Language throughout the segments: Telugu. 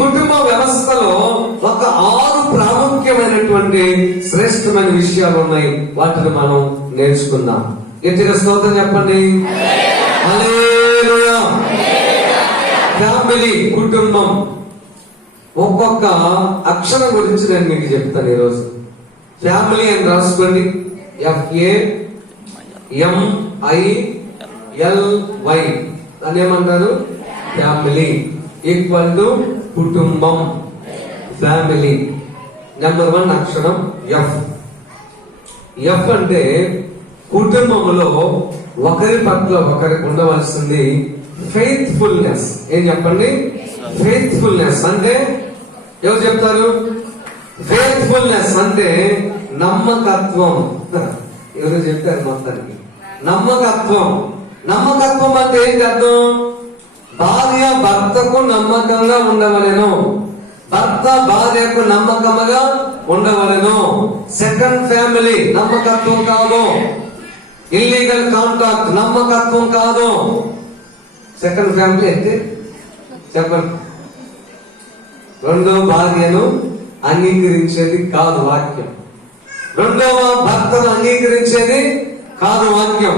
కుటుంబ వ్యవస్థలో ఒక 6 ప్రాముఖ్యమైనటువంటి శ్రేష్టమైన విషయాలు ఉన్నాయి. వాటిని మనం నేర్చుకుందాం. గట్టిగా స్తోత్రం చెప్పండి. హల్లెలూయా. ఫ్యామిలీ, కుటుంబం. ఒక్కొక్క అక్షరం గురించి నేను మీకు చెప్తాను ఈరోజు. ఫ్యామిలీ అని రాసుకోండి. FAMILY. దాన్ని ఏమంటారు? ఫ్యామిలీ ఈక్వల్ టు కుటుంబం. ఫ్యామిలీ. నెంబర్ 1 అక్షరం F. F అంటే కుటుంబంలో ఒకరి పట్ల ఒకరికి ఉండవలసింది ఫెయిత్ఫుల్నెస్. ఏం చెప్పండి? ఫెయిత్ఫుల్నెస్ అంటే ఎవరు చెప్తారు? ఫెయిత్ఫుల్నెస్ అంటే నమ్మకత్వం. ఎవరు చెప్పారు మొత్తానికి? నమ్మకత్వం. నమ్మకత్వం అంటే ఏంటి అర్థం? భార్య భర్తకు నమ్మకంగా ఉండవలెను, భర్త భార్యకు నమ్మకంగా ఉండవలెను. సెకండ్ ఫ్యామిలీ నమ్మకత్వం కాదు. ఇల్లీగల్ కాంట్రాక్ట్ నమ్మకత్వం కాదు. సెకండ్ ఫ్యామిలీ అయితే చెప్పండి. రెండో భార్యను అంగీకరించేది కాదు వాక్యం. రెండవ భర్తను అంగీకరించేది కాదు వాక్యం.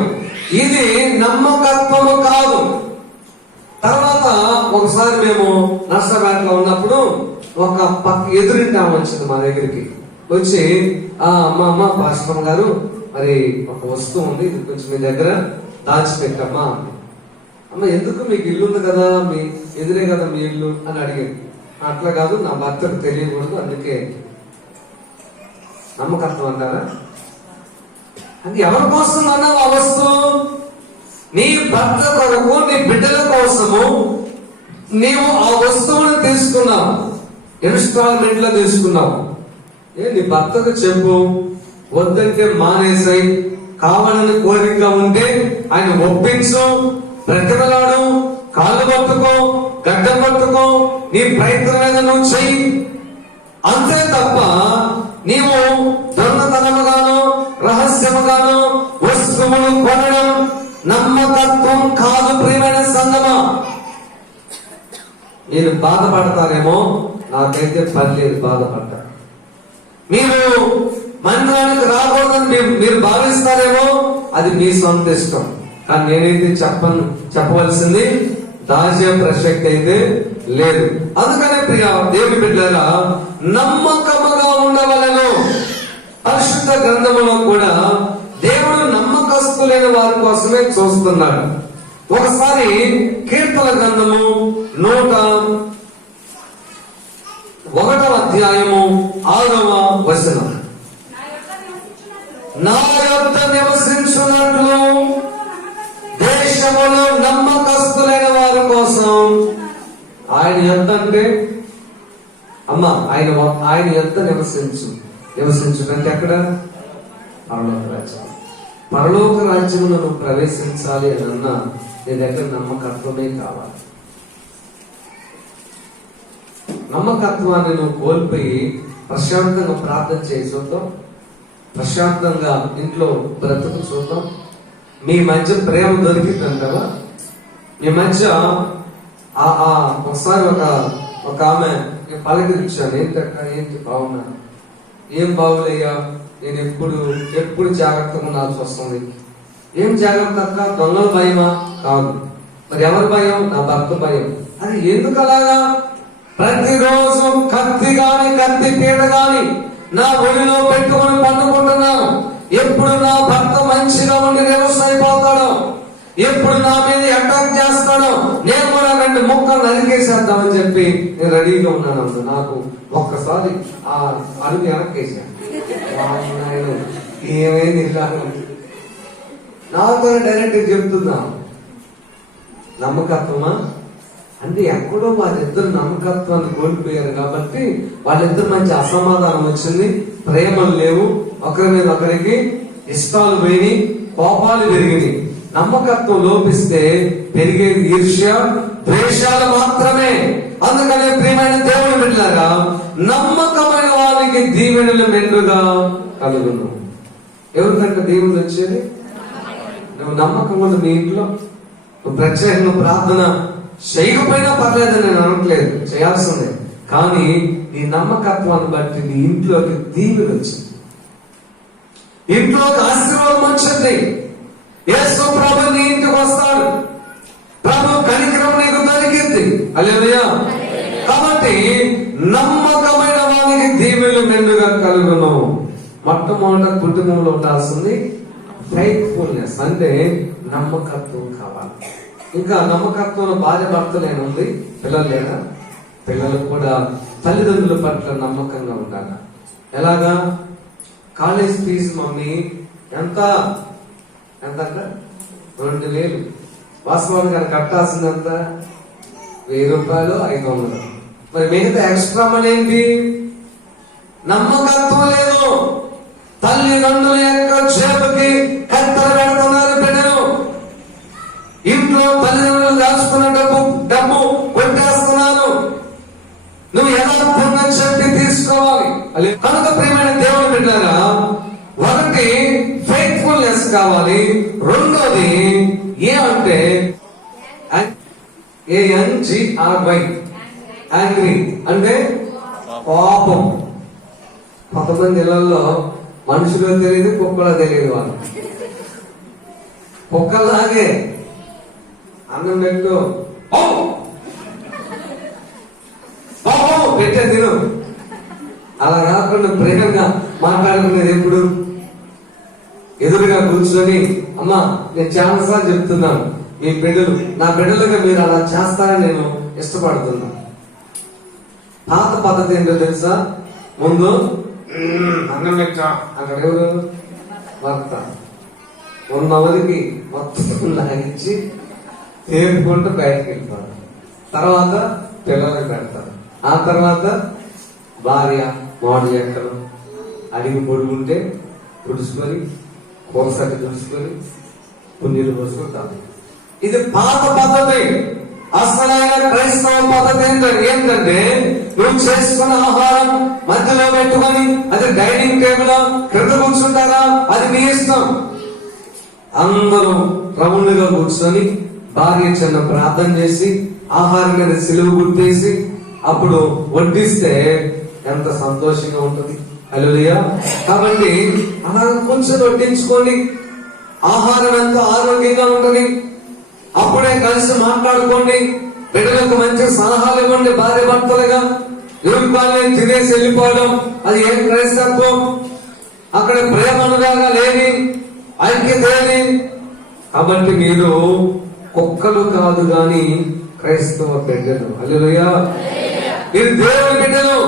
ఇది నమ్మకత్వము కాదు. తర్వాత ఒకసారి మేము నర్సరాట్లో ఉన్నప్పుడు ఒక పక్క ఎదురింటి ఆమె వచ్చింది మా దగ్గరికి. వచ్చి అమ్మ పాస్టర్ గారు, మరి ఒక వస్తువు ఉంది, ఇది కొంచెం మీ దగ్గర దాచిపెట్టమ్మా. అమ్మ ఎందుకు? మీకు ఇల్లు ఉంది కదా, మీ ఎదురే కదా మీ ఇల్లు అని అడిగింది. అట్లా కాదు, నా భర్తకు తెలియకూడదు, అందుకే. నమ్మకత్వం అంటారా? అది ఎవరి కోసం అన్నావు ఆ వస్తువు? నీ భర్త కొరకు, నీ బిడ్డల కోసము నీవు ఆ వస్తువుని తీసుకున్నావు. ఇన్స్టాల్మెంట్ లో తీసుకున్నావు. నీ భర్తకు చెప్పు, వద్దంటే మానేసాయి, కావాలని కోరిక ఉంటే ఆయన ఒప్పించు, బ్రతిమలాడు, కాళ్ళు పట్టుకో, గడ్డ పట్టుకో, నీ ప్రయత్నం మీద నువ్వు చెయ్యి. అంతే తప్ప నీవు దొంగతనముగాను రహస్యముగాను వస్తువులు కొనడం నమ్మకత్వం కాదు. ప్రియమైన సంగమా, నేను బాధపడతారేమో, నాకైతే పని లేదు బాధపడ్డా. మీరు మందిరానికి రాకూడదని మీరు భావిస్తారేమో, అది మీ సొంత ఇష్టం. కానీ నేనైతే చెప్పవలసింది దాచే ప్రసక్తి అయితే లేదు. అందుకనే ప్రియ దేవుని బిడ్డలారా, నమ్మకముగా ఉండవలెను. పరిశుద్ధ గ్రంథములో కూడా దేవుడు నమ్మకస్తులైన వారి కోసమే చూస్తున్నాడు. ఒకసారి కీర్తన గ్రంథము 101వ అధ్యాయము 6వ వచనం. నా యొద్ద నివసించున్నట్లు దేశములో నమ్మకస్తులైన వారి కోసం. ఆయన ఎంత అంటే అమ్మ, ఆయన ఎంత నివసించుంటే ఎక్కడ? పరలోక రాజ్యం. పరలోక రాజ్యమును నువ్వు ప్రవేశించాలి అని అన్నా నీ దగ్గర నమ్మకత్వమే కావాలి. నమ్మకత్వాన్ని నువ్వు కోల్పోయి ప్రశాంతంగా ప్రార్థన చేసి చూద్దాం, ప్రశాంతంగా ఇంట్లో బ్రతుకు చూద్దాం. మీ మధ్య ప్రేమ దొరికిందంటావా? మీ మధ్య ఒకసారి ఒక ఆమె పలకరించాను. ఏంటి బాగున్నా? ఏం బాగులయ్యా, నేను ఎప్పుడు జాగ్రత్తగా ఉండాల్సి వస్తుంది. ఏం జాగ్రత్త అక్క? దొంగల భయమా? కాదు. మరి ఎవరి భయం? నా భర్త భయం. అది ఎందుకు అలాగా? ప్రతిరోజు కత్తి పీట గాని నా ఒడిలో పెట్టుకొని పండుకుంటున్నాను. ఎప్పుడు నా భర్త మంచిగా ఉండి రివర్స్ అయిపోతాడో, ఎప్పుడు నా మీద అటాక్ చేస్తాడో, నేను కూడా 2 ముక్కలు నరికేసేద్దామని చెప్పి నేను రెడీగా ఉన్నాను. నాకు ఒక్కసారి ఆ అడుగు వెనక్కేసాను. ఏమైంది నాతో డైరెక్ట్ చెప్తున్నా. నమ్మకత్వమా అంటే ఎక్కడో వాళ్ళిద్దరు నమ్మకత్వాన్ని కోల్పోయారు కాబట్టి వాళ్ళిద్దరు మంచి అసమాధానం వచ్చింది, ప్రేమలు లేవు, ఒకరి మీద ఒకరికి ఇష్టాలు పోయి, కోపాలు పెరిగినాయి. నమ్మకత్వం లోపిస్తే పెరిగేది ఈర్ష్య, ద్వేషాలు మాత్రమే. అందుకనే ప్రియమైన దేవుని బిడ్డలారా, నమ్మకమైన వారికి దీవెనలు మెండుగా కలుగును. ఎవరికంటే దేవుడు వచ్చేది? నువ్వు నమ్మకం ఉంది మీ ఇంట్లో. నువ్వు ప్రత్యేకంగా ప్రార్థన చేయకపోయినా పర్లేదని నేను అనట్లేదు, చేయాల్సిందే. కానీ నీ నమ్మకత్వాన్ని బట్టి నీ ఇంట్లోకి దీవెన వచ్చింది, ఇంట్లోకి ఆశీర్వాదం వచ్చింది. యేసు ప్రభు నీ ఇంటికి వస్తాడు, ప్రభు కనికరం నీకు దొరికింది. హల్లెలూయా. కాబట్టి నమ్మకమైన వానికి దీవెనలు మెండుగా కలుగును. మొట్టమొదట కుటుంబంలో ఉండాల్సింది ఫెయిత్ఫుల్నెస్, అంటే నమ్మకత్వం కావాలి. ఇంకా నమ్మకత్వంలో భార్య భర్తలేని ఉంది, పిల్లలు లేదా? పిల్లలు కూడా తల్లిదండ్రుల పట్ల నమ్మకంగా ఉండాలి. ఎలాగా? కాలేజ్ ఫీజు మమ్మీ ఎంత ఎంత 2,000, వాస్తవానికి గారు కట్టాల్సిందంత 1,000 రూపాయలు, 500. మరి మిగతా ఎక్స్ట్రా మనీ ఏంటి? నమ్మకత్వం లేదు. తల్లిదండ్రుల యొక్క జేబుకి కత్తెర పెడుతున్నారు బిడ్డలు. ఇంట్లో తల్లిదండ్రులు దాచుకున్న డబ్బు కొట్టేస్తున్నారు. నువ్వు యథార్థంగా చెప్పి తీసుకోవాలి. కనుక ప్రియమైన దేవుని బిడ్డలారా, ఒకటి ఫెయిత్ఫుల్నెస్ కావాలి. రెండోది ఏమంటే ANGRY, యాంగ్రీ అంటే కోపం. కొంతమంది ఇళ్లలో మనుషులు తెలియదు, కుక్కలో తెలియదు. వాళ్ళు కుక్కలాగే అన్నం పెట్టు పెట్టే తిను, అలా కాకుండా ప్రేమగా మాట్లాడుకునేది ఎప్పుడు? ఎదురుగా కూర్చొని, అమ్మా నేను చాలాసార్లు చెప్తున్నాను, మీ బిడ్డలు నా బిడ్డలుగా మీరు అలా చేస్తారని నేను ఇష్టపడుతున్నాను. పాత పద్ధతి ఏంటో తెలుసా? ముందు అన్నం పెట్టా, అక్కడ ఎవరు? భర్త. ఉన్నవరికి మొత్తం లాగించి తేపుకుంటూ బయటకు వెళ్ళిపోతారు. తర్వాత పిల్లలకు పెడతారు. ఆ తర్వాత భార్య మాడు ఎక్కలు అడిగి పొడుగుంటే పుడుచుకొని, కూరసట్టి తుడుచుకొని, పుణ్యులు పోసుకుంటారు. ఇది పాత పద్ధతి. అసలైన క్రైస్తవ పద్ధతి ఏంటంటే నువ్వు చేసుకున్న ఆహారం మధ్యలో పెట్టుకొని అది డైనింగ్ టేబుల్ క్రింద కూర్చుంటారా, అది నీ ఇష్టం. అందరూ రౌండ్ గా కూర్చొని భార్య చిన్న ప్రార్థన చేసి ఆహారం మీద సిలువ గుర్తేసి అప్పుడు వడ్డిస్తే ఎంత సంతోషంగా ఉంటుంది. హల్లెలూయా. కాబట్టి అలా కొంచెం వడ్డించుకోండి, ఆహారం ఎంతో ఆరోగ్యంగా ఉంటుంది. అప్పుడే కలిసి మాట్లాడుకోండి, బిడ్డలకు మంచి సలహాలు ఇవ్వండి. భార్య భర్తలుగా ఎరుపాలని తినేసి వెళ్ళిపోవడం అది ఏం క్రైస్తత్వం? అక్కడ ప్రేమ అనురాగా లేని, ఐక్యత లేని. కాబట్టి మీరు కుక్కలు కాదు గాని క్రైస్తవ బిడ్డలు. హల్లెలూయా. మీరు దేవుని బిడ్డలు.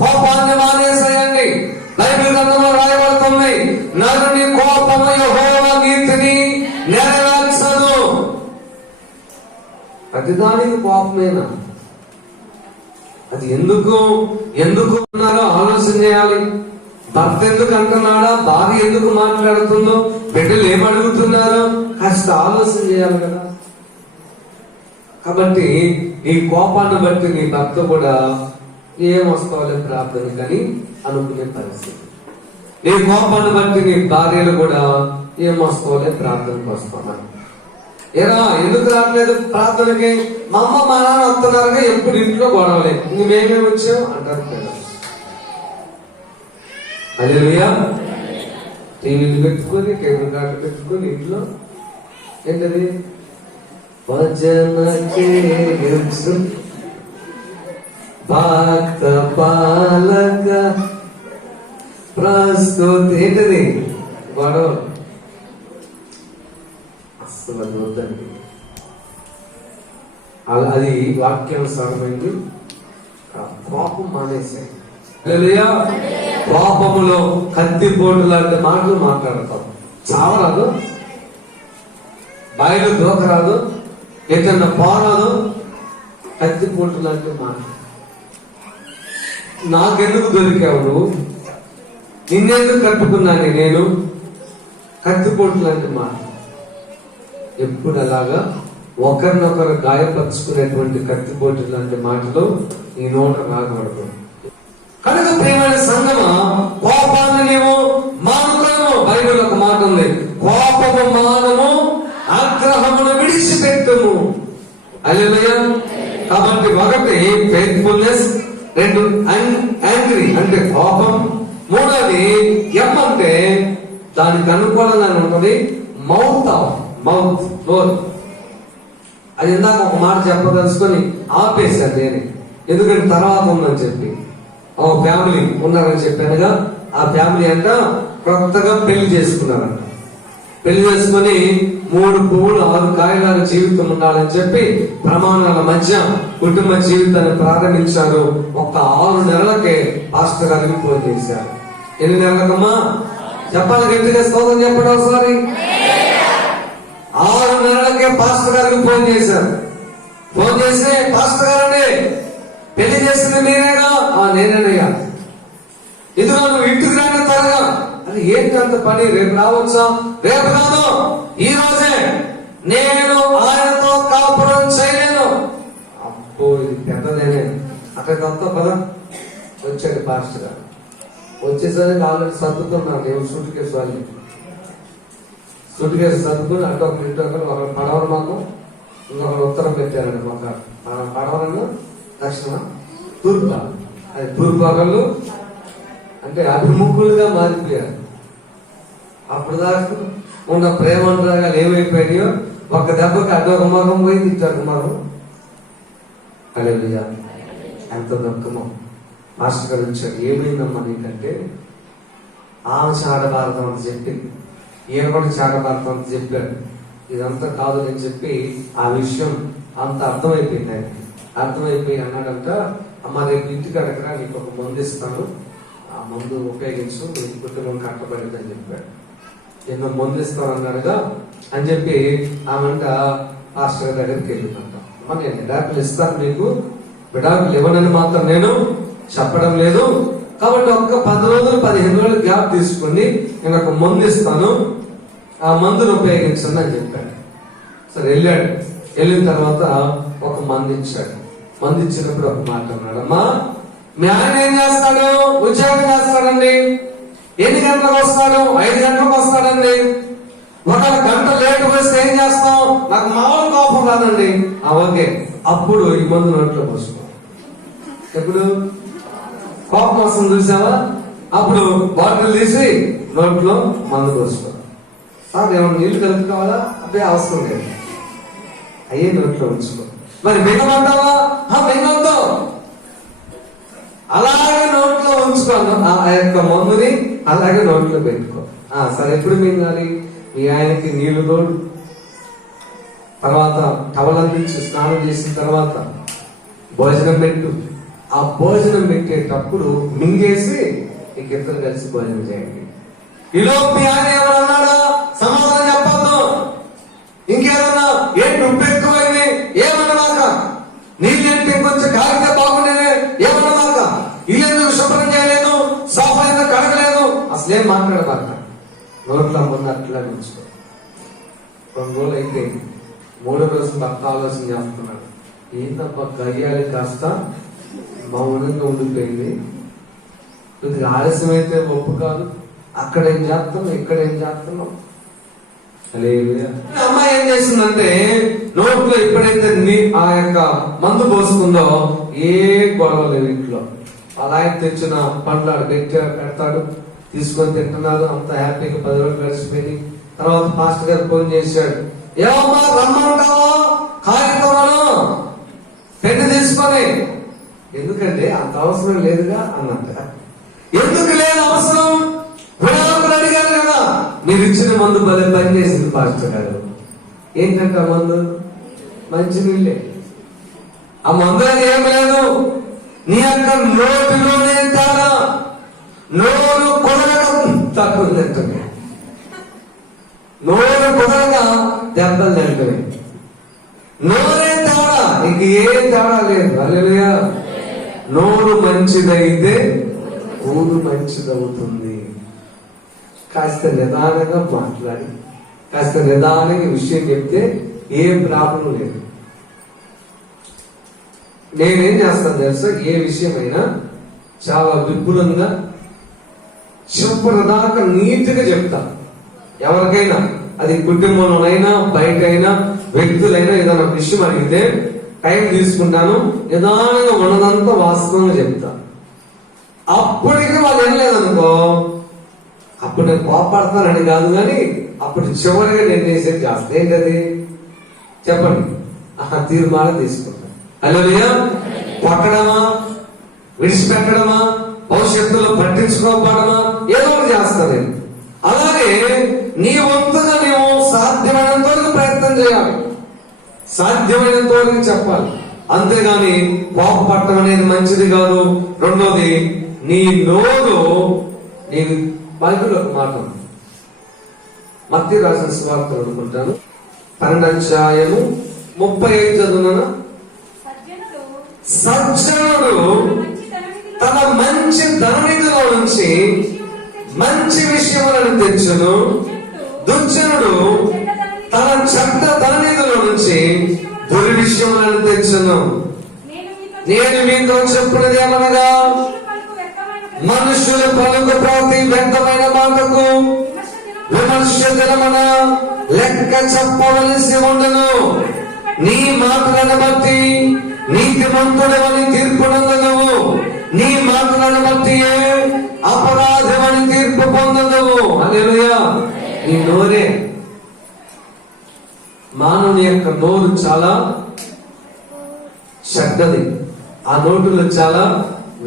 కోపాన్ని మానేసేయండి. బైబిల్ గ్రంథంలో రాయబడుతుంది, నరుని కోపము యెహోవా నీతిని నెరవేర్చదు. ప్రతిదానికి కోపమేనా? అది ఎందుకు ఉన్నారో ఆలోచన చేయాలి. భర్త ఎందుకు అంటున్నాడా, భార్య ఎందుకు మాట్లాడుతుందో, బిడ్డలు ఏమడుగుతున్నారో కాస్త ఆలోచన చేయాలి కదా. కాబట్టి ఈ కోపాన్ని బట్టి నీ భర్త కూడా ఏం వస్తావులే ప్రార్థన కానీ అనుకునే పరిస్థితి. నీ కోపాన్ని బట్టి నీ భార్యలు కూడా ఏం వస్తావులే ప్రార్థనకు వస్తామని. ఏరా ఎందుకు రావట్లేదు ప్రార్థనకి? మా అమ్మ మా నాన్న వస్తున్నారుగా, ఎప్పుడు ఇంట్లో గొడవలే, మేమేమి వచ్చాం అంటారు పిల్లలు. హల్లెలూయా. టీవీలు పెట్టుకొని, కేబుల్ కార్డు పెట్టుకొని ఇంట్లో ఏంటది భజన చేయొచ్చు భక్త పాలక ప్రస్తుతి. ఏంటది? గొడవ. అసలు అది వద్దండి. అది వాక్యానుసారమైంది. కోపం మానేసాయి. కోపములో కత్తిపోటు లాంటి మాటలు మాట్లాడతాం. చావరాదు, బాయిలో దూకరాదు, ఎక్కడన్నా పోరాదు. కత్తిపోటు లాంటి మాట. నాకెందుకు దొరికావు నువ్వు, నిన్నెందుకు కట్టుకున్నాను నేను, కత్తిపోటు లాంటి మాట. ఎప్పుడు అలాగా ఒకరినొకరు గాయపరుచుకునేటువంటి కత్తిపోటు లాంటి మాటలు ఈ నోట రాకూడదు. కనుక ప్రియమైన సంగమా, కోపాన్ని నీవు మానుకోము. బైబిల్ ఒక మాట ఉంది, కోపము మానము, ఆగ్రహమును విడిచిపెట్టుము. హల్లెలూయా. కాబట్టి ఒకటి ఫెయిత్ఫుల్నెస్, రెండు యాంగ్రీ అంటే కోపం, మూడోది ఎం అంటే దానికి అనుకూలంగా ఉంటుంది మౌత్ నోరు. అది ఇందాక ఒక మాట చెప్పదలుచుకొని ఆపేశాను నేను, ఎందుకంటే తర్వాత ఉందని చెప్పి ఒక ఫ్యామిలీ ఉన్నారని చెప్పానుగా. ఆ ఫ్యామిలీ అంట కొత్తగా పెళ్లి చేసుకున్నారంట. పెళ్లి చేసుకుని 3 పువ్వులు 6 కాయల జీవితం ఉండాలని చెప్పి ప్రమాణాల మధ్య కుటుంబ జీవితాన్ని ప్రారంభించారు. ఒక 6 నెలలకే పాస్టర్ గారికి ఫోన్ చేశారు. ఎన్ని నెలలకమ్మా చెప్పాలి, గట్టిగా స్తోత్రం చెప్పడం ఒకసారి. 6 నెలలకే పాస్టర్ గారికి ఫోన్ చేశారు. ఫోన్ చేసి, పాస్టర్ గారండి పెళ్లి చేసింది మీరేగా? నేనేనయ్యా. ఇదిగో నువ్వు ఇంటికి రాని త్వరగా. అది ఏంటంత పని, రేపు రావచ్చా? రేపు కాదు, ఈ రోజే. నేను ఆయనతో కాపురం చేయలేను. అబ్బో ఇది పెద్దదేనే. అక్కడికి వస్తా పద. వచ్చాడు పాస్టర్ గారు. వచ్చేసరికి ఆల్రెడీ సర్దుతున్నాను నేను సూట్ కేసు వాళ్ళు. సూట్ కేసు సర్దుకుని అటు ఒక ఇటు ఒకరు పడవరు మాకు, ఇంకొకరు ఉత్తరం పెట్టారండి మాకు. పడవరన్నా దక్షిణ తూర్పు, అది తూర్పు ఒకళ్ళు అంటే అభిముఖులుగా మారిపోయారు. అప్పుడు దాకా ఉన్న ప్రేమంతరాగాలు ఏమైపోయాయో ఒక దెబ్బకి అడ్డొక మగం పోయి తిట్టారు మగం. హల్లెలూయా. ఎంత దుఃఖమో. మాస్టర్ గారు వచ్చాడు. ఏమైందమ్మా నీకంటే? ఆమె చాడబారతం అని చెప్పింది, ఈయన కూడా చాడబారతం అని చెప్పాడు. ఇదంతా కాదు అని చెప్పి ఆ విషయం అంత అర్థమైపోయింది ఆయనకి. అర్థమైపోయి అన్నాడంట, అమ్మ రేపు ఇంటికి అడగరా, నీకు ఒక మందు ఇస్తాను, ఆ మందు ఉపయోగించు, నీ కుటుంబం కట్టబడిందని చెప్పాడు. ఎన్నో మందు ఇస్తాను అన్నాడుగా అని చెప్పి ఆమెంట పాస్టర్ దగ్గరికి వెళ్ళిందంట. అమ్మ నేను విడాకులు ఇస్తాను, నీకు విడాకులు ఇవ్వనని మాత్రం నేను చెప్పడం లేదు, కాబట్టి ఒక్క 10 రోజులు 15 రోజులు గ్యాప్ తీసుకుని నేను ఒక మందు ఇస్తాను, ఆ మందును ఉపయోగించండి అని చెప్పాడు. సరే వెళ్ళాడు. వెళ్ళిన తర్వాత ఒక మందు ఇచ్చాడు. మందు ఇచ్చినప్పుడు ఒక మాట అన్నాడు, అమ్మా మీ ఆయన ఏం చేస్తాడు? ఉద్యోగం చేస్తాడండి. ఎన్ని గంటలకు వస్తాడు? 5 గంటలకు వస్తాడండి. ఒక గంట లేట్ వస్తే ఏం చేస్తాం? నాకు మామూలు కోపం రాదండి. ఓకే, అప్పుడు ఈ మందు నోట్లో పోసుకో. ఎప్పుడు కోపం వస్తుంది చూసావా? అప్పుడు బాటిల్ తీసి నోట్లో మందు పోసుకో. ఏమన్నా నీళ్లు కలుపుకోవాలా? అదే అవసరం లేదు, అయ్యే నోట్లో ఉంచుకో. మరి మింగమంటావా? మింగొద్దు, అలాగే నోట్లో ఉంచుకోను. ఆ యొక్క మందుని అలాగే నోట్లో పెట్టుకో. సరే ఎప్పుడు మింగాలి? మీ ఆయనకి నీళ్లు తోడు, తర్వాత టవల్ అందించి స్నానం చేసిన తర్వాత భోజనం పెట్టు. ఆ భోజనం పెట్టేటప్పుడు మింగేసి ఇక ఇద్దరు కలిసి భోజనం చేయండి. ఈలో మీ ఆయన ఏమన్నాడా? సమాధానం చెప్పద్దు. ఇంకేమన్నా ఏంటి ఉప్పు ఎక్కువైంది ఏమన్నమాక, నీళ్ళంటే ఇంకొంచెం కాగితే బాగుండేది ఏమన్నమాక, ఇల్లు శుభ్రం చేయలేదు, సోఫా ఎందుకు కడగలేదు, అసలేం మాట్లాడబాక. నోట్లో ముందు అట్లా ఉంచుకో. 2 రోజులు అయితే 3వ రోజు భర్త ఆలోచన చేస్తున్నాడు, ఏంటబ్బా గయ్యాలి కాస్త మౌనంగా ఉండిపోయింది, కొద్దిగా ఆలస్యం అయితే ఒప్పు కాదు, అక్కడ ఏం చేస్తున్నాం ఇక్కడ ఏం చేస్తున్నాం. అమ్మాయి ఏం చేస్తుందంటే నోట్లో ఎప్పుడైతే ఆ యొక్క మందు పోసుకుందో ఏ గొడవ లేదు ఇంట్లో. అలా తెచ్చిన పండ్లాడు పెడతాడు, తీసుకొని తింటున్నారు, అంత హ్యాపీగా 10 రోజులు గడిచిపోయింది. తర్వాత పాస్టర్ గారు ఫోన్ చేశాడు, ఏమమ్మా రమ్మంటావా కాగితమను పెన్ను తీసుకొని. ఎందుకంటే అంత అవసరం లేదుగా అన్నట్ట. ఎందుకు లేదు అవసరం? విడాకులు అడిగారు కదా, మీరు ఇచ్చిన మందు భలే పని చేసింది పాస్టర్ గారు. ఏంటంటే ఆ మందు మంచి నీళ్ళే. ఆ మందు అని ఏం లేదు, నీ యొక్క నోటిలోనే తేడా. నోరు కుదరక తక్కువ తింటుంది, నోరు కుదరక దెబ్బలు తింటుంది. నోరే తేడా, ఇంక ఏ తేడా లేదు. హల్లెలూయా. నోరు మంచిదైతే ఊరు మంచిదవుతుంది. కాస్త నిదానంగా మాట్లాడి కాస్త నిదానంగా విషయం చెప్తే ఏం ప్రాబ్లం లేదు. నేనేం చేస్తాను తెలుసా, ఏ విషయమైనా చాలా విపులంగా చివరిదాకా నీట్గా చెప్తా. ఎవరికైనా అది కుటుంబంలోనైనా బయటైనా వ్యక్తులైనా ఏదైనా విషయం అడిగితే టైం తీసుకుంటాను, నిదానంగా ఉన్నదంతా వాస్తవంగా చెప్తా. అప్పటికి వాళ్ళు ఏం లేదనుకో, అప్పుడు నేను కోపడతానని కాదు, కానీ అప్పుడు చివరిగా నేను చేసేది చేస్తా. ఏంటది చెప్పండి? తీర్మానం తీసుకుంటాను. హల్లెలూయా. కొట్టడమా, విడిచిపెట్టడమా, భవిష్యత్తులో పట్టించుకోకపోవడమా, ఏదో ఒకటి చేస్తాను నేను. అలాగే నీ వంతుగా నీవు సాధ్యమైనంత వరకు ప్రయత్నం చేయాలి, సాధ్యమైనంత వరకు చెప్పాలి. అంతేగాని కోపపడటం అనేది మంచిది కాదు. రెండోది, నీ నోరు నీ బైబిల్ ఒక మాట ఉంది. మత్తయి రాసిన సువార్త అనుకుంటాను 12:35 చదువునా? సజ్జనుడు తన మంచి ధననిధిలో నుంచి మంచి విషయములను తెచ్చును, దుర్జనుడు తన చెడ్డ ధననిధిలో నుంచి దుర్విషయములను తెచ్చును. నేను మీతో చెప్పినది ఏమనగా, మనుషులు పలుకు ప్రతి వ్యర్థమైన మాటకు విమర్శ దినమున లెక్క చెప్పవలసి ఉండను. నీ మాటలను బట్టి నీతిమంతుడవని తీర్పు పొందదవు, నీ మాటలను బట్టి అపరాధమని తీర్పు పొందదవు. హల్లెలూయా. ఈ నోరే, మానవుని యొక్క నోరు చాలా చెడ్డది. ఆ నోటులో చాలా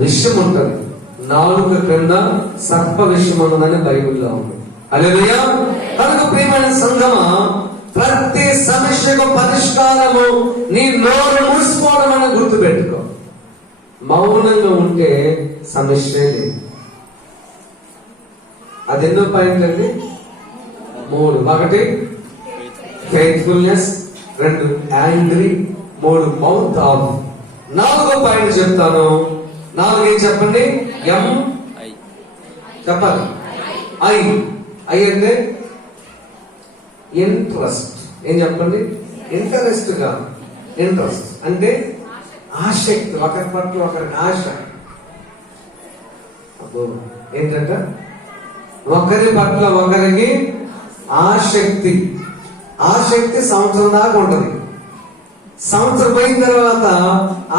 విషయం ఉంటది. నాలుక క్రింద సర్ప విషయం ఉన్నదని బైబిల్లో ఉంది. హల్లెలూయా. కనుక ప్రియమైన సంగమా, ప్రతి సమస్యకు పరిష్కారము నీ నోరు మూసుకోవడం అని గుర్తుపెట్టుకో. మౌనంగా ఉంటే సమస్య లేదు. అది ఎన్నో పాయింట్ అండి? 3. 1 ఫెయిత్ఫుల్నెస్, 2 యాంగ్రీ, 3 మౌత్ ఆఫ్. 4వ పాయింట్ చెప్తాను. 4 ఏం చెప్పండి? ఎం చెప్పాలి. ఐ అంటే ఇంట్రెస్ట్. ఏం చెప్పండి? ఇంట్రెస్ట్ కాదు, ఇంట్రెస్ట్ అంటే ఆసక్తి. ఒకరి పట్ల ఒకరికి ఆశ. అబ్బో, ఏంటంట? ఒకరి పట్ల ఒకరికి ఆసక్తి. ఆసక్తి సంవత్సరం దాకా ఉంటది. సంవత్సరం పోయిన తర్వాత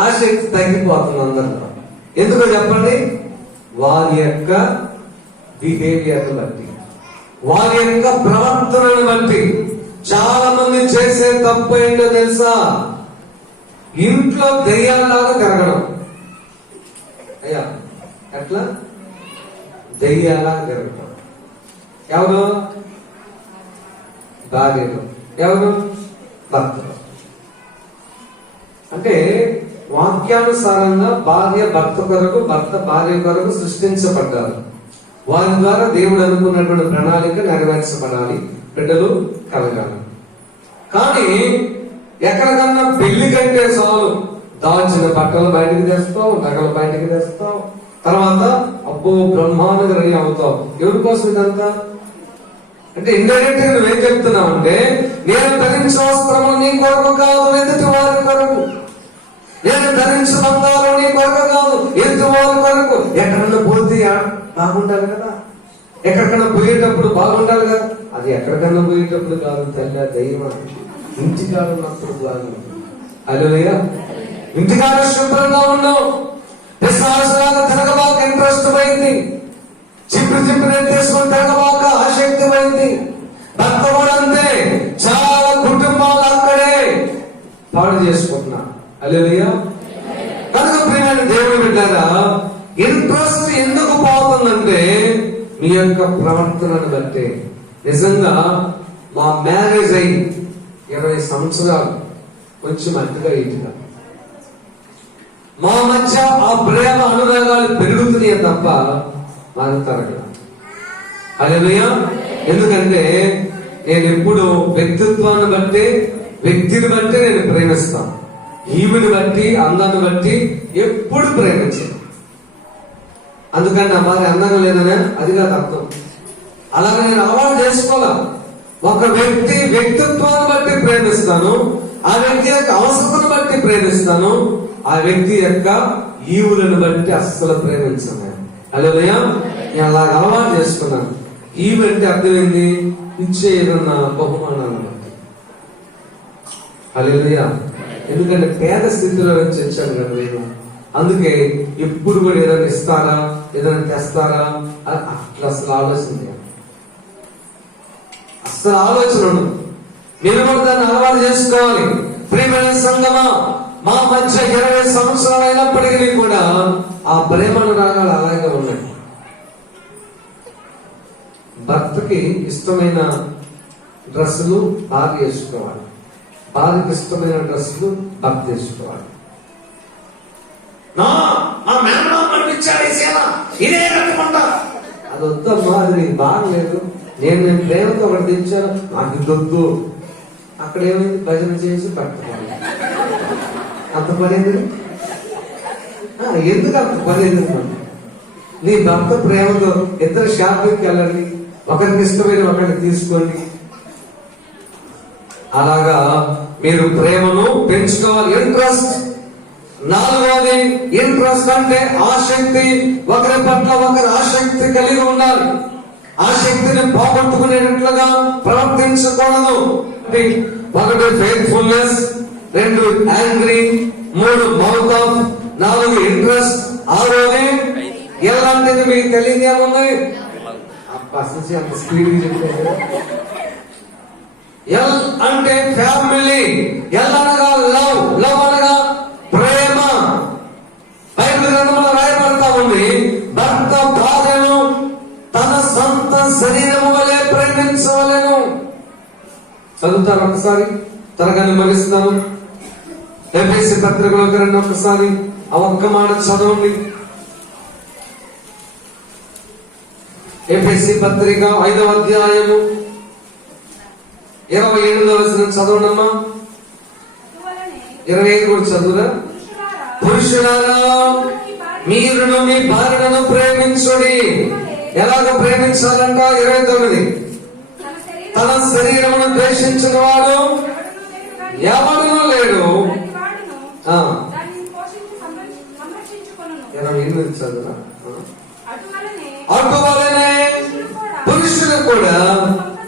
ఆసక్తి తగ్గిపోతుంది అందరిలో. ఎందుకో చెప్పండి? వారి యొక్క బిహేవియర్ బట్టి, వారి యొక్క ప్రవర్తనను బట్టి. చాలా మంది చేసే తప్పు ఏంటో తెలుసా? ఇంట్లో దెయ్యాల్లాగా తిరగడం. అయ్యా, ఎట్లా? దెయ్యాలాగా తిరగడం. ఎవరు? భార్యలో. ఎవరు? భర్తలో. అంటే వాక్యానుసారంగా భార్య భర్త కొరకు, భర్త భార్య కొరకు సృష్టించబడ్డారు. వారి ద్వారా దేవుడు అనుకున్నటువంటి ప్రణాళిక నెరవేర్చబడాలి, బిడ్డలు కలగాలి. కానీ ఎక్కడికన్నా పెళ్లి కంటే చాలు దాల్చిన బట్టలు బయటికి తెస్తావు, నగలు బయటికి తెస్తావు, తర్వాత అబ్బో బ్రహ్మాండంగా రెడీ అవుతావు. ఎవరి కోసం ఇదంతా? అంటే ఇండైరెక్ట్ గా నువ్వేం చెప్తున్నావు అంటే, నేను ధరించిన వస్త్రము నీ కొరకు కాదు, ఎదుటి వారి కొరకు. నేను ధరించిన బంగారం నీ కొరకు కాదు, ఎదుటి వారి కొరకు. ఎక్కడన్నా పోతే బాగుండాలి కదా, ఎక్కడికన్నా పోయేటప్పుడు బాగుండాలి కదా. అది ఎక్కడికన్నా పోయేటప్పుడు కాదు తల్లి, దైవం ఇంటికాడ ఉన్నప్పుడు బాగుంది. హల్లెలూయా. ఇంటికాడ శుభ్రంగా ఉన్నావు, విశ్వాసంగా తిరగబాక ఇంట్రెస్ట్ పోయింది, చిప్పుడు తీసుకొని తిరగబాక ఆసక్తి పోయింది. భర్త కూడా అంతే. చాలా కుటుంబాలు అక్కడే పాడు చేసుకుంటున్నా. హల్లెలూయా. కనుక ప్రియమైన దేవుని బిడ్డలారా, ఇంట్రెస్ట్ ఎందుకు పోతుందంటే మీ యొక్క ప్రవర్తనను బట్టే. నిజంగా మా మ్యారేజ్ అయి 20 సంవత్సరాలు కొంచెం అడ్డుగా ఇటుగా మా మధ్య ఆ ప్రేమ అనురాగాలు పెరుగుతున్నాయి తప్ప మాకు తరగదు. హల్లెలూయా. ఎందుకంటే నేను ఎప్పుడు వ్యక్తిత్వాన్ని బట్టి, వ్యక్తిని బట్టి నేను ప్రేమిస్తాను. ఈవిని బట్టి, అందాన్ని బట్టి ఎప్పుడు ప్రేమించాను. అందుకని నా భార్య అందంగా లేదనే అది కాదు అర్థం. అలాగే నేను అలవాటు చేసుకోవాలా. ఒక వ్యక్తి వ్యక్తిత్వాన్ని బట్టి ప్రేమిస్తాను, ఆ వ్యక్తి యొక్క అవసరాన్ని బట్టి ప్రేమిస్తాను, ఆ వ్యక్తి యొక్క ఈవులను బట్టి అస్సలు ప్రేమించాను. హల్లెలూయా. నేను అలాగ అలవాటు చేసుకున్నాను. ఈవు అంటే అర్థమైంది, ఇచ్చే ఏదన్నా బహుమానాన్ని బట్టి. హల్లెలూయా. ఎందుకంటే పేద స్థితిలో నుంచి వచ్చాను కదా నేను. అందుకే ఎప్పుడు కూడా ఏదైనా ఇస్తారా, ఏదైనా తెస్తారా అట్లా అసలు ఆలోచన లేదు. అసలు ఆలోచన ఉండదు. మీరు కూడా దాన్ని అలవాటు చేసుకోవాలి. ప్రియమైన సంగమా, మా మధ్య 20 సంవత్సరాలు అయినప్పటికీ కూడా ఆ ప్రేమను రాగాలు అలాగే ఉన్నాయి. భర్తకి ఇష్టమైన డ్రెస్సులు భార్య వేసుకోవాలి, భార్యకి ఇష్టమైన డ్రెస్సులు భర్త వేసుకోవాలి. అది వద్దమ్మా, అది నీకు బాగలేదు, నేను ప్రేమతో ఒకటి తెచ్చాను, నాకు ఇది వద్దు. అక్కడ ఏమైంది, భజన చేసి పట్టుకోవాలి. అంత పని ఎందుకు అంత పని ఎందుకు? నీ భర్త ప్రేమతో ఇద్దరు షాపింగ్కి వెళ్ళండి, ఒకరికి ఇష్టమైన ఒకరిని తీసుకోండి. అలాగా మీరు ప్రేమను పెంచుకోవాలి. ఇంట్రెస్ట్. 4వది ఇంట్రెస్ట్ అంటే ఆసక్తి. ఒకరి పట్ల ఒకరి ఆసక్తి కలిగి ఉండాలి. ఆసక్తిని పోగొట్టుకునేటట్లుగా ప్రవర్తించకూడదు. 1 faithfulness, 2 angry, 3 mouth off, 4 interest, 6వది ఎలాంటిది మీకు తెలియదు ఏముంది? అసలు అంత స్పీడ్ చెప్పారు. ఎల్ అంటే ఫ్యామిలీ. ఎల్ అనగా లవ్. లవ్ అనగా ప్రేమ. బైబిల్ గ్రంథంలో రాయబడతా ఉంది, భర్త భార్యను తన సొంత శరీరము వలె ప్రేమించవలెను. చదువుతారు ఒకసారి, తరగతి ముగిస్తాను. ఎఫెసీ పత్రికలోకి రండి ఒకసారి, ఆ ఒక్క మాట చదవండి. ఎఫెసీ పత్రిక 5వ అధ్యాయము 27వ వచనం చదవనమ్మా. 25 కూడా చదువురా. పురుషులారా, మీరును మీ భార్యను ప్రేమించుడి. ఎలాగ ప్రేమించాలంట? 29, తన శరీరమును ద్వేషించిన వాడు ఎవడునూ లేడు. 28 చదువురా. అటువలనే పురుషులు కూడా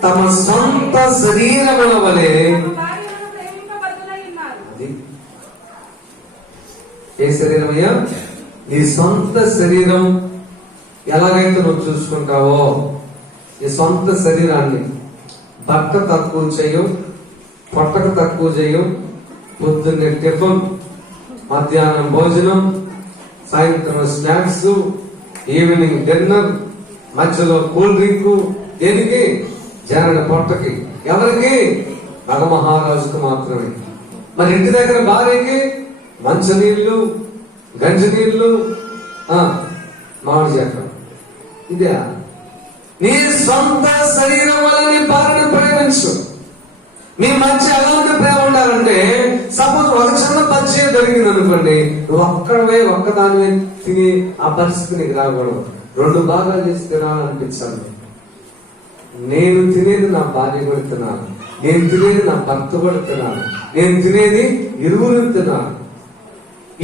తమ సొంత శరీరముల వలె. ఏ శరీరం అయ్యా? నీ సొంత శరీరం ఎలాగైతే నువ్వు చూసుకుంటావో, ఈ సొంత శరీరాన్ని భర్త తక్కువ చేయం, పొట్టకు తక్కువ చేయం. పొద్దున్నే టిఫిన్, మధ్యాహ్నం భోజనం, సాయంత్రం స్నాక్స్, ఈవినింగ్ డిన్నర్, మధ్యలో కూల్ డ్రింక్. దేనికి? జనన పొట్టకి. ఎవరికి? మగమహారాజుకు మాత్రమే. మరి ఇంటి దగ్గర భార్యకి మంచినీళ్లు, గంజినీళ్లు, మామిడి చెక్క. ఇదే నీ సొంత శరీరం వల్ల నీ భార్యను ప్రేమించు. మీ మధ్య ఎలాంటి ప్రేమ ఉండాలంటే, సపోజ్ ఒక చిన్న పచ్చే దొరికింది అనుకోండి, నువ్వు ఒక్కదానివే తిని ఆ పరిస్థితి నీకు రాకూడదు. 2 భాగాలు చేసి తినాలనిపించాలి. నేను తినేది నా భార్య కూడా తినాలి, నేను తినేది నా భర్త కూడా తినాలి, నేను తినేది ఇరువురు తినాలి.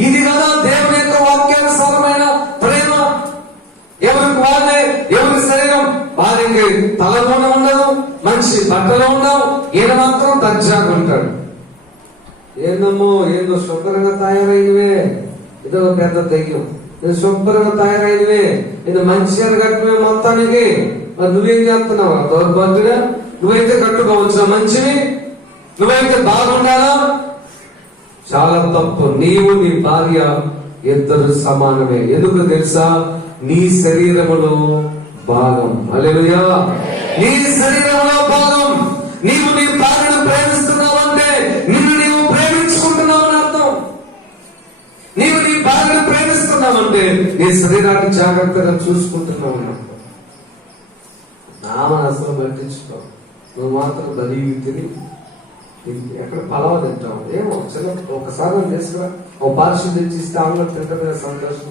ఇది కదా దేవుని యొక్క వాక్యానుసారమైన ప్రేమ. ఎవరికి వాళ్ళే, ఎవరి శరీరం భార్యకి తలలోనే ఉండదు, మంచి బట్టలో ఉండవు, ఈయన మాత్రం దర్జాగా ఉంటాడు. ఏందో శుభ్రంగా తయారైనవే, ఇదో పెద్ద దెయ్యం. నేను శుభ్రంగా తయారైనవే, ఇది మంచి కట్టినవే మొత్తానికి. మరి నువ్వేం చేస్తున్నావు? దౌర్భాగ్యుడా, నువ్వైతే కట్టుకోవచ్చు మంచివి, నువ్వైతే బాగుండాలా? చాలా తప్పు. నీవు నీ భార్య ఇద్దరు సమానమే. ఎందుకు తెలుసా? నీ శరీరములో భాగం. హల్లెలూయా. నీ శరీరంలో భాగం. నీవు నీ భార్యను ప్రేమిస్తున్నావు అంటే నిన్ను నీవు ప్రేమించుకుంటున్నావు అని అర్థం. నీవు నీ భార్యను ప్రేమిస్తున్నావంటే నీ శరీరాన్ని జాగ్రత్తగా చూసుకుంటున్నావు అని అర్థం. నామని అసలు పట్టించుకో. నువ్వు మాత్రం బలిగి తిని ఎక్కడ పలావ తింటావు. ఏమో చిన్న ఒకసారి తీసుకురా, ఒక పార్షల్ తెచ్చి ఇస్తే ఆమె తింటారు కదా సంతోషం.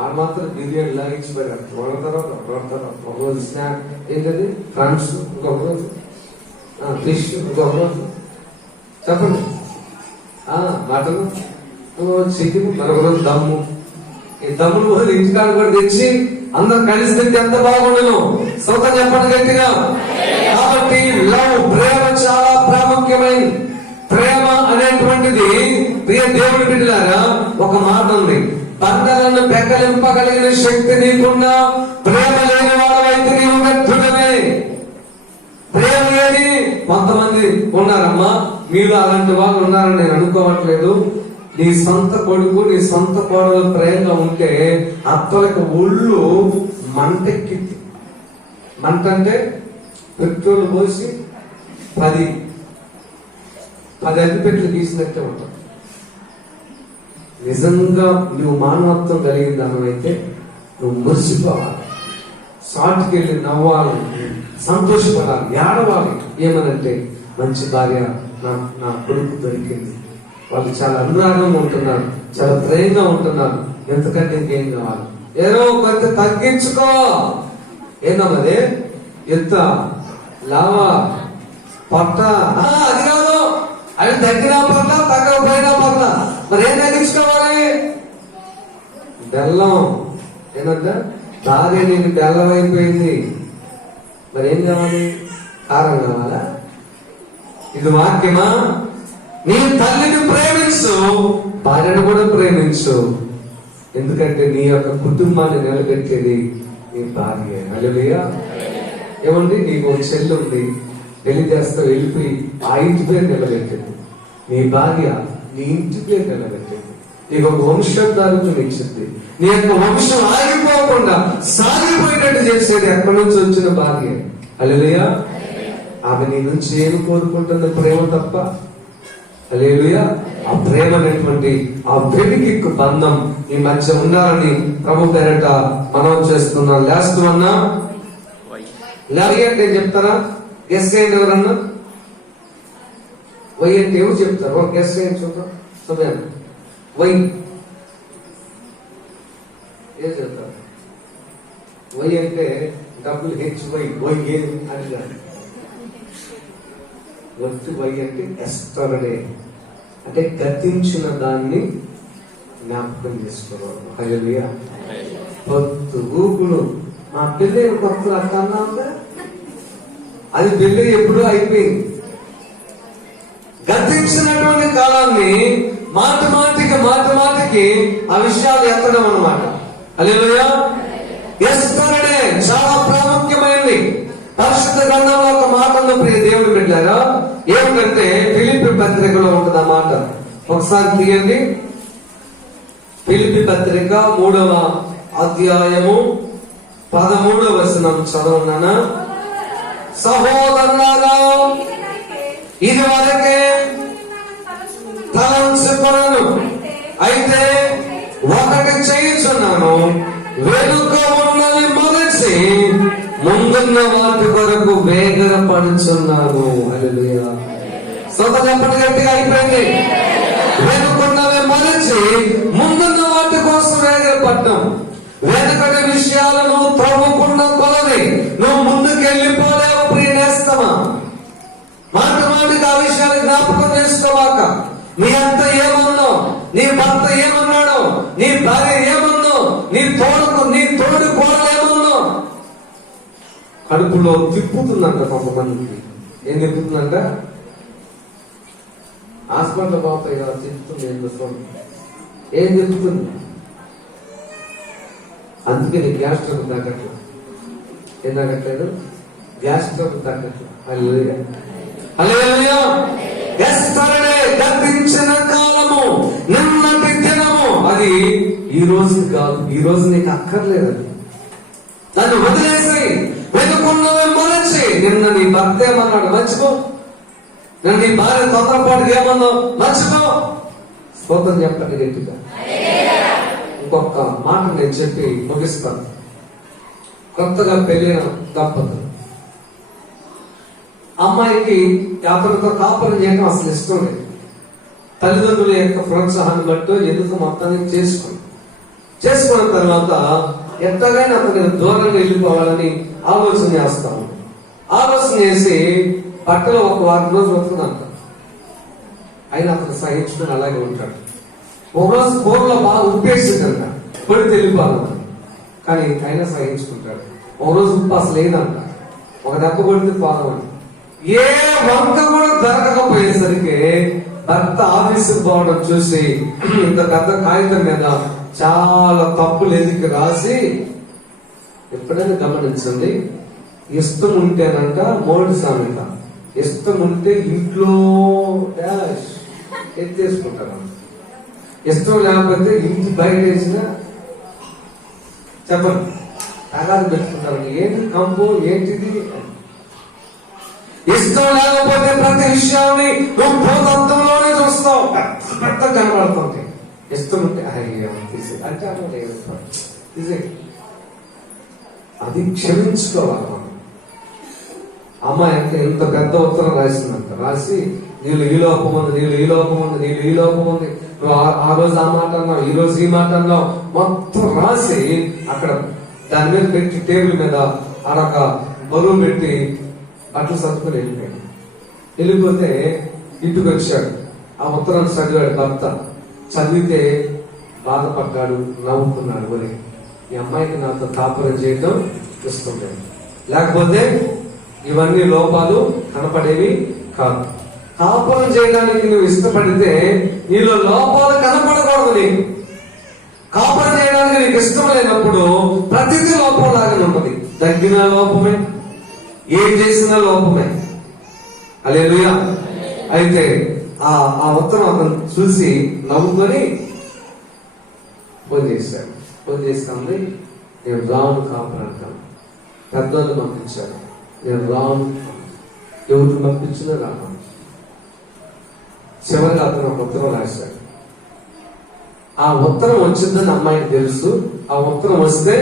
ఆ మాత్రం బిర్యానీ లాగించిపోయారు. ఒక రోజు స్నాక్ ఏంటది, ఫ్రాన్స్, ఇంకొక రోజు ఫిష్, ఇంకొక రోజు చెప్పండి మటన్, చికెన్, మరొక రోజు దమ్ము. ఈ దమ్మును రోజు ఇంటికాడ కూడా తెచ్చి అందరు కలిసి తింటే ఎంత బాగుండను. సొంత చెప్పండి గట్టిగా. కాబట్టి లవ్, ప్రేమ చాలా ప్రాముఖ్యమైనది. ప్రేమ అనే అనేటువంటిది ప్రియ దేవుడి బిడ్డలారా ఒక మాట ఉంది, బండలను పెకలింపగలిగిన శక్తి నీకున్నా ప్రేమ లేని వాడవైతే నీవు వ్యర్థుడమే. ప్రేమ లేని కొంతమంది ఉన్నారమ్మా, మీరు అలాంటి వాళ్ళు ఉన్నారని నేను అనుకోవట్లేదు. నీ సొంత కొడుకు నీ సొంత కోడలు ప్రేమగా ఉంటే అత్తలకు ఒళ్ళు మంటెక్కింది. మంట అంటే పెట్రోల్ పోసి 10 అగ్గిపెట్లు తీసినట్టే ఉంటాం. నిజంగా నువ్వు మానవత్వం కలిగిన దానివైతే నువ్వు మురిసిపోవాలి, సాటుకి వెళ్ళి నవ్వాలి, సంతోషపడాలి, ఏడవాలి. ఏమనంటే మంచి భార్య నా కొడుకు దొరికింది, వాళ్ళు చాలా అనురాగంగా ఉంటున్నారు, చాలా ప్రేమగా ఉంటున్నారు, ఎంతకంటే ఇంకేం కావాలి. ఏదో కొంత తగ్గించుకో. ఏందన్నది ఎంత లావా పట్ట అది కాదు, అవి తగ్గినా పట్ల తగ్గకపోయినా పట్ల మరి ఏం తగ్గించుకోవాలి? బెల్లం. ఏంటంటే భార్య నీకు బెల్లం అయిపోయింది, మరి ఏం కావాలి? కారం కావాలా? ఇది వాక్యమా? నీ తల్లిని ప్రేమించు, భార్యను కూడా ప్రేమించు. ఎందుకంటే నీ యొక్క కుటుంబాన్ని నిలబెట్టేది నీ భార్య. హల్లెలూయా. ఏమండి, నీకు ఒక చెల్లి ఉంది, పెళ్లి చేస్తా వెళ్ళిపోయి ఆ ఇంటి పేరు నిలబెట్టింది. నీ భార్య నీ ఇంటి పేరు నిలబెట్టింది, నీకు ఒక వంశోద్ధారకుని ఇచ్చింది. నీ యొక్క వంశం ఆగిపోకుండా సాగిపోయేటట్టు చేసేది ఎక్కడి నుంచి వచ్చిన భార్య. హల్లెలూయా. ఆమె నీ నుంచి ఏమి కోరుకుంటుంది? ప్రేమ తప్ప. హల్లెలూయా. ఆ ప్రేమ అనేటువంటి ఆ వెలికి బంధం ఈ మధ్య ఉండాలని ప్రభు పేరట మనం చేస్తున్నాం. లేస్తున్నా లవి అంటే చెప్తారా? గెస్ చేయండి ఎవరన్నా. వై అంటే ఎవరు చెప్తారు? గెస్ చేయండి చూద్దాం. సమయం వై ఏం చెప్తారు? వై అంటే WHY వై ఏది అని కాదు. వత్తు వై అంటే ఎస్టర్డే అంటే గతించిన దాన్ని జ్ఞాపకం చేసుకోవాలి. హల్లెలూయా. పొత్తు ఊపులు మా పెళ్ళి కొత్త అట్టన్నా ఉందా? అది పెళ్ళి ఎప్పుడూ అయిపోయింది. గతించినటువంటి కాలాన్ని మాటికి ఆ విషయాలు ఎత్తడం అన్నమాట. హల్లెలూయా. ఎస్టర్డే చాలా ప్రాముఖ్యమైనది. పరిశుద్ధ గ్రంథంలో ఒక మాట ఉంది ప్రియ దేవుడు పెట్టారా, ఏమిటంటే ఫిలిప్పీ పత్రికలో ఉంటుంది ఆ మాట. ఒకసారి తీయండి. ఫిలిప్పీ పత్రిక 3వ అధ్యాయము 13వ వచనం చదవనా? సహోదరులారా, ఇది వరకే తలంచుకొనను, అయితే ఒకటి చేయుచున్నాను, వెనుక ఉన్నది మరచి ముందున్న వాటి కొరకు వేగన పడుచున్నాను. హల్లెలూయా. సొంత గట్టిగా అయిపోయింది. వెనుకున్నవి మరచి ముందున్న వాటి కోసం వేగన పడ్డం. వెనుకటి విషయాలను త్రవ్వుకున్న కొలది నువ్వు ముందుకెళ్ళిపోలేవు ప్రియ నేస్తమా. మాటికి ఆ విషయాలు జ్ఞాపకం చేసుకోవాక. నీ అంత ఏమన్నావు, నీ భర్త ఏమన్నాడు, నీ భార్య ఏమన్నా, నీ తోడు కోడలు ఏమన్నా, కడుపులో తిప్పుతుందంట కొంతమందికి. ఏం తిప్పుతుందంట? హాస్పిటల్ పోతాయి కదా, తిప్పుతుంది. ఏం తిప్పుతుంది? అందుకే నీ గ్యాస్ ట్రబుల్ తగ్గట్లేదు. ఏం తగ్గట్లేదు? గ్యాస్ ట్రబుల్ తగ్గట్లేదు. హల్లెలూయా. హల్లెలూయా. ఎస్టర్డే గతించిన కాలము, నిన్నటి దినము, అది ఈ రోజు కాదు. ఈ రోజు నీకు అక్కర్లేదు. అది దాన్ని వదిలేసి వెనుకున్నవి మరచి. నిన్న నీ భర్త ఏమన్నాడు మర్చిపో. నిన్న నీ భార్య తొందరపాటు ఏమన్నా మర్చిపో. స్తోత్రం చెప్పండి గట్టిగా. ఇంకొక మాట నేను చెప్పి ముగిస్తాను. కొత్తగా పెళ్ళిన దంపతులు, అమ్మాయికి అతనితో కాపురం చేయడం అసలు ఇష్టం లేదు. తల్లిదండ్రుల యొక్క ప్రోత్సాహాన్ని బట్టి ఎందుకు మొత్తాన్ని చేసుకున్న తర్వాత ఎంతగానో అతనికి దూరంగా వెళ్ళిపోవాలని ఆలోచన చేస్తాము. ఆలోచన చేసి పట్టలో ఒక వారం రోజులు వస్తుందంట. అయినా అతను సహించుకుని అలాగే ఉంటాడు. ఒక రోజు కూరలో బాగా ఉప్పేసిందంట, పొడి తెలిపాలంట, కానీ అయినా సహించుకుంటాడు. ఒక రోజు ఉప్పు అసలు లేదంట, ఒక దెబ్బ కొడితే పాలమంట. ఏ వంక కూడా దొరకకపోయేసరికి భర్త ఆఫీసుకు పోవడం చూసి ఇంత పెద్ద కాగితం మీద చాలా తప్పులు ఎదికి రాసి, ఎప్పుడైనా గమనించండి, ఇష్టం ఉంటేనంట మోల్డ్ సామెత, ఇష్టం ఉంటే ఇంట్లో డాష్ ఎత్తేసుకుంటారు, ఇష్టం లేకపోతే ఇంటి బయట వేసిన చెప్పండి తగాదు పెట్టుకుంటారు. ఏంటి కంపు ఏంటిది? ఇష్టం లేకపోతే ప్రతి విషయాన్ని నువ్వు భూతత్వంలోనే చూస్తావు, పెద్ద కనబడుతుంది. ఇష్టం ఉంటే తీసే అంటే తీసే, అది క్షమించుకోవాలి మనం. అమ్మాయి అంటే ఇంత పెద్ద ఉత్తరం రాసిందంట, రాసి నీళ్ళు ఈ లోపం ఉంది, నీళ్ళు ఈ లోపం ఉంది, నీళ్ళు ఈ లోపం ఉంది, నువ్వు ఆ రోజు ఆ మాట అన్నావు, ఈ రోజు ఈ మాట అన్నావు, మొత్తం రాసి అక్కడ దాని మీద పెట్టి టేబుల్ మీద అడొక బరువు పెట్టి బట్టలు సర్దుకొని వెళ్ళిపోయాడు. వెళ్ళిపోతే ఇంటికి వచ్చాడు, ఆ ఉత్తరాన్ని చదివాడు భర్త. చదివితే బాధపడ్డాడు, నవ్వుకున్నాడు. ఒరే ఈ అమ్మాయికి నాతో కాపురం చేయడం ఇష్టం లేదు, లేకపోతే ఇవన్నీ లోపాలు కనపడేవి కాదు. కాపురం చేయడానికి నువ్వు ఇష్టపడితే నీలో లోపాలు కనపడకూడదు. నీకు కాపురం చేయడానికి నీకు ఇష్టం లేనప్పుడు ప్రతిదీ లోపంలాగానే ఉంటుంది. తగ్గిన లోపమే, ఏం చేసినా లోపమే. హల్లెలూయా. అయితే ఆ ఉత్తరం అతను చూసి నవ్వుకొని ఫోన్ చేశాడు. ఫోన్ చేస్తాను, నేను రాను కాపురం అంటాను. పెద్దోళ్ళు పంపించాడు, నేను రాను. ఎవరు పంపించినా రాను. చివరిగా అతను ఒక ఉత్తరం రాశాడు. ఆ ఉత్తరం వచ్చిందని అమ్మాయికి తెలుసు. ఆ ఉత్తరం వస్తే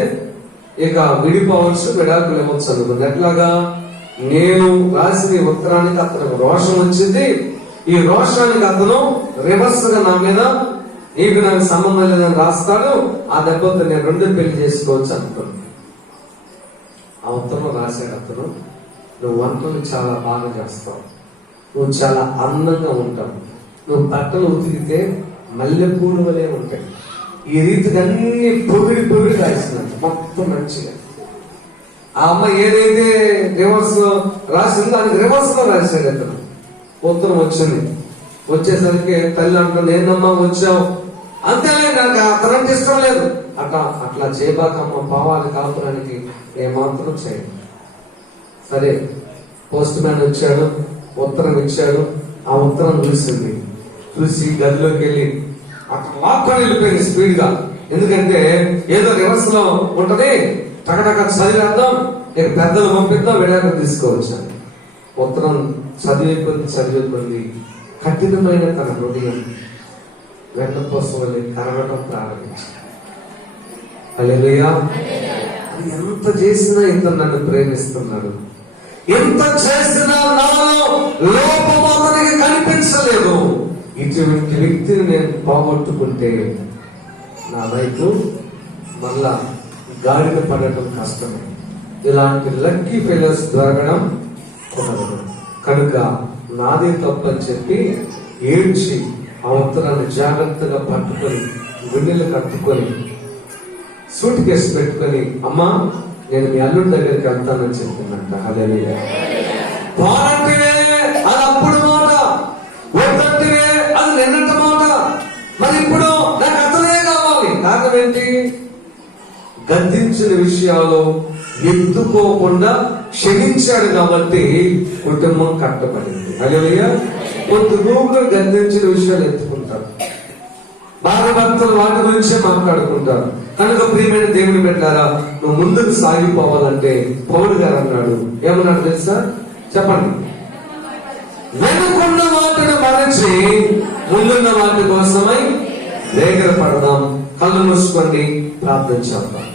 ఇక విడిపోవచ్చు, విడాకులు ఇవ్వచ్చు అనుకుంది. ఎట్లాగా? నేను రాసిన ఉత్తరానికి అతనికి రోషం వచ్చింది. ఈ రోషానికి అతను రివర్స్ గా నా మీద నీకు నాకు సంబంధం లేదని రాస్తాడు. ఆ దెబ్బతో నేను 2 పెళ్లి చేసుకోవచ్చు అనుకున్నాను. ఆ ఉత్తరం రాశాడు అతను, నువ్వు వంటలు చాలా బాగా చేస్తావు, నువ్వు చాలా అందంగా ఉంటావు, నువ్వు బట్టలు ఉతికితే మల్లెపూలు వలే ఉంటాయి. ఈ రీతిగా అన్ని పొగిడి రాసినట్టు మొత్తం మంచిగా. ఆ అమ్మాయి ఏదైతే రివర్స్ రాసిందో దానికి రివర్స్ లో రాశాడు అతను. ఉత్తరం వచ్చింది. వచ్చేసరికి తల్లి అంటుంది, ఏందమ్మా వచ్చావు? అంతేలే, నాకు అతనంటే ఇష్టం లేదు. అట్లా చేయబాకమ్మ, పావాలి కాపురానికి ఏమాత్రం చేయండి. సరే, పోస్ట్ మ్యాన్ వచ్చాడు, ఉత్తరం ఇచ్చాడు. ఆ ఉత్తరం చూసింది. చూసి గదిలోకి వెళ్ళి అక్కడ మాత్రం వెళ్ళిపోయింది స్పీడ్ గా. ఎందుకంటే ఏదో రివర్స్ లో ఉంటది, టకటక చదివేద్దాం, ఇక పెద్దలు పంపిద్దాం, విడాకులు తీసుకోవచ్చు. ఉత్తరం చదివిపోయింది. కఠినమైన తన హృదయం వెన్నపోసం వెళ్ళి కరగడం ప్రారంభించింది. హల్లెలూయా. అది ఎంత చేసినా ఇంత నన్ను ప్రేమిస్తున్నాడు, ఎంత చేసినా నాలో లోపం అతనికి కనిపించలేదు. ఇటువంటి వ్యక్తిని నేను పోగొట్టుకుంటే నా వైపు మళ్ళా గాడిన పడటం కష్టమే. ఇలాంటి లక్కీ ఫెయిలర్స్ దొరకడం కుదరదు. కనుక నాదే తప్పని చెప్పి ఏడ్చి ఆ ఉత్తరాన్ని జాగ్రత్తగా పట్టుకొని గుండెలు కట్టుకొని సూట్ కేసు పెట్టుకొని, అమ్మా నేను మీ అల్లుడి దగ్గరికి వెళ్తానని చెప్పిందంట. హల్లెలూయా. అది అప్పుడు మాట, వద్దంటే అది నిన్నటి మాట. మరి ఇప్పుడు నాకు అతనే కావాలి. కారణం ఏంటి? గద్దించిన విషయాలు ఎత్తుకోకుండా క్షమించాడు కాబట్టి కుటుంబం కట్టబడింది. హల్లెలూయా. కొద్దిగా గద్దించిన విషయాలు ఎత్తుకుంటారు, భార్య భర్తలు వాటి గురించే మాట్లాడుకుంటారు. కనుక ప్రియమైన దేవుని పెట్టారా, నువ్వు ముందుకు సాగిపోవాలంటే పౌలు గారు అన్నాడు, ఏమన్నాడు తెలుసా? చెప్పండి. వెనుకున్న వాటిని మరచి ముందున్న వాటి కోసమై వేగర పడదాం. కళ్ళు మూసుకోండి, ప్రార్థన చేద్దాం.